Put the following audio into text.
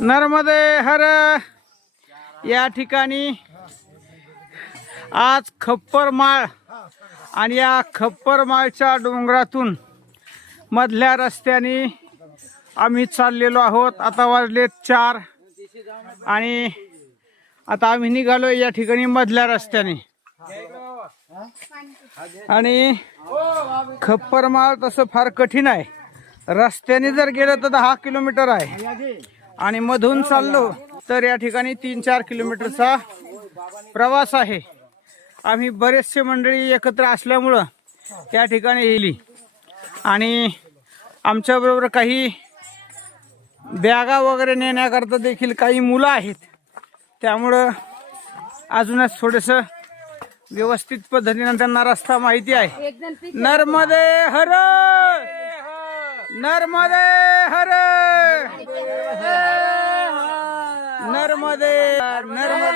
नर्मदे हर या ठिकाणी आज खप्परमाळ आणि या खप्परमाळच्या डोंगरातून मधल्या रस्त्याने आम्ही चाललेलो आहोत। आता वाजले 4 आणि आता आम्ही निघालो या ठिकाणी मधल्या रस्त्याने। आणि खप्परमाळ तसं फार कठीण आहे, रस्त्याने जर गेलं तर 10 किलोमीटर आहे आणि मधून चाललो तर या ठिकाणी 3-4 किलोमीटरचा प्रवास आहे। आम्ही बरेचसे मंडळी एकत्र असल्यामुळं त्या ठिकाणी येली आणि आमच्या बरोबर काही बॅगा वगैरे नेण्याकरता देखील काही मुलं आहेत, त्यामुळं अजूनच थोडंसं व्यवस्थित पद्धतीने त्यांना रस्ता माहिती आहे। नर्मदे हर, नर्मदे हर, नर्मदे नर्मदे